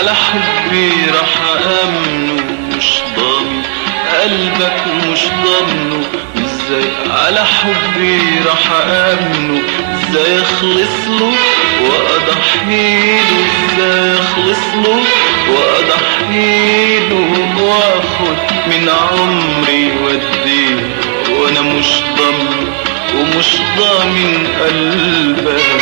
على حبي راح أأمنه مش ضامن قلبك مش ضامنه ازاي على حبي راح أأمنه ازاي اخلص له واضحيله ازاي اخلص له واضحيله واخد من عمري واديه وانا مش ضامن ومش ضامن قلبك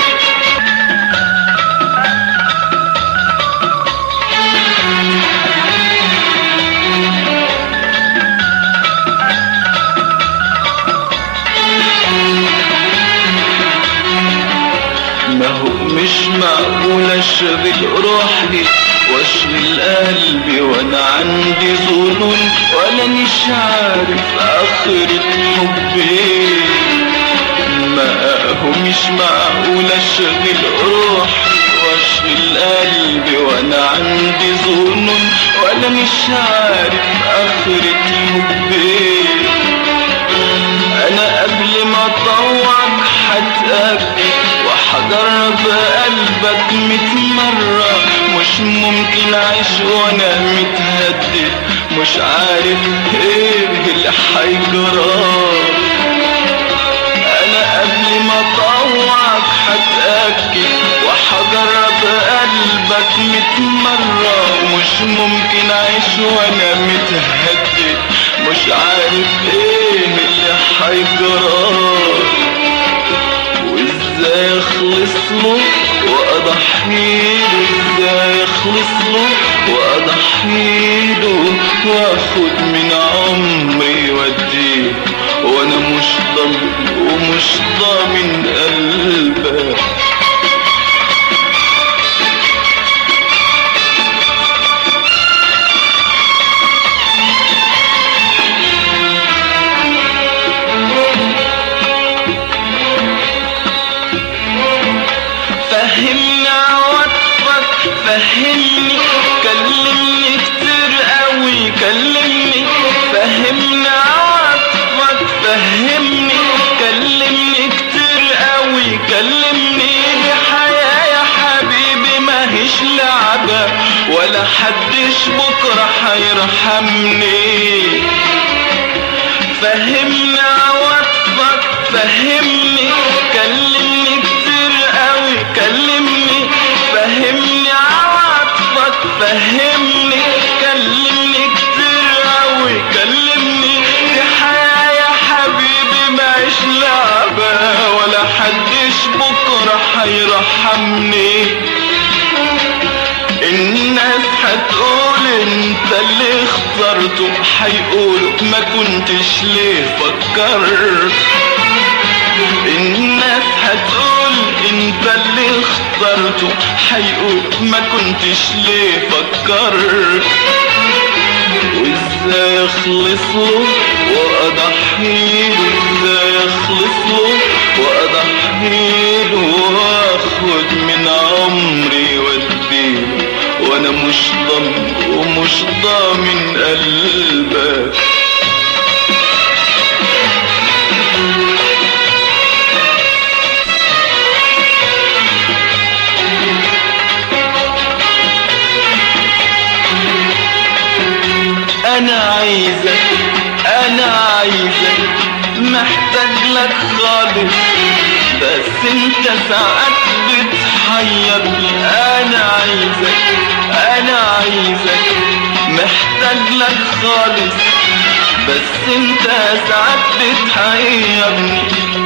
مش معقول اشغل روحي واشغل قلبي وانا عندي ظنون ولا مش عارف اخرة حبي ما هو مش معقول اشغل روحي واشغل قلبي وانا عندي ظنون ولا مش عارف اخرة حبي انا قبل ما اطوعك هتأكد وحجرب قلبك 100 مرة مش ممكن اعيش وانا متهدد مش عارف ايه اللي هيجرى انا قبل ما اطوعك هتأكد وحجرب قلبك 100 مرة مش ممكن اعيش وانا متهدد مش عارف ايه اللي هيجرى ازاي اخلص له واضحيله ازاي اخلص له واضحيله واخد من عمري واديه وانا مش ضامن ومش ضامن قلبك فهمني عواطفك فهمني كلمني كتير قوي كلمني فهمني عواطفك فهمني كلمني كتير قوي كلمني دي حياة يا حبيبي ماهيش لعبة ولا حدش بكرة هيرحمني فهمني عواطفك فهمني كلمني كلمني فهمني عواطفك فهمني كلمني كتير قوي كلمني دي حياة يا حبيبي معيش لعبة ولا حدش بكرة هيرحمني الناس هتقول انت اللي اخترته هيقولوا ما كنتش ليه فكرت الناس هتقول انت اللي اخترته هيقول ما كنتش ليه فكرت وازاي اخلص له واضحيله ازاي اخلص له واضحيله واخد من عمري واديله وانا مش ضامن ومش ضامن قلبك انا عايزك محتاج لك خالص بس انت ساعات بتحيرني انا عايزك محتاج لك خالص بس انت ساعات بتحيرني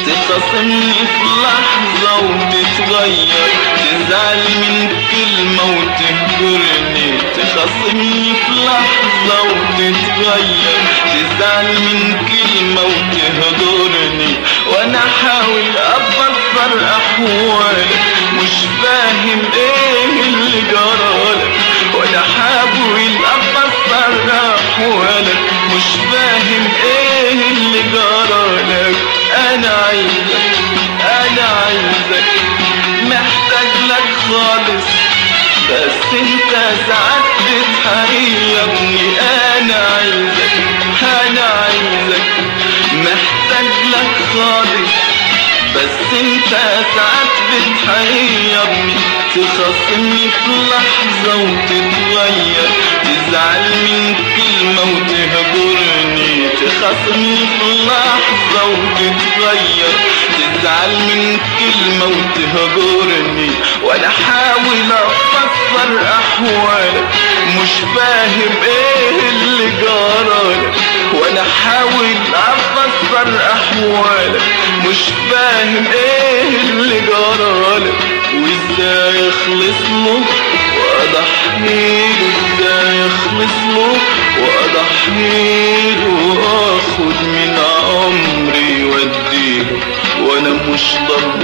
تخاصمني في لحظة وتتغير تزعل من كلمة وتهجرني تخاصمني في لحظة وتتغير تزعل من كلمة وتهجرني وانا احاول افسر احوالك مش فاهم ايه اللي جرالك وانا احاول افسر احوالك مش فاهم ايه اللي جرالك انا عايزك محتاج لك خالص بس انت ساعات بتحيرني انا عايزك محتاج لك خالص بس انت ساعات بتحيرني تخاصمني في لحظة وتتغير تغيرني في لحظة وتتغير، تزعل من كلمة وتهجرني، وانا حاول افسر احوالك مش فاهم ايه اللي جرالك، وانا حاول افسر احوالك مش فاهم ايه اللي جرالك، وازاي اخلص له واضحي له، ازاي اخلص له واضحي له، اخد من عمري واديله وانا مش ضامن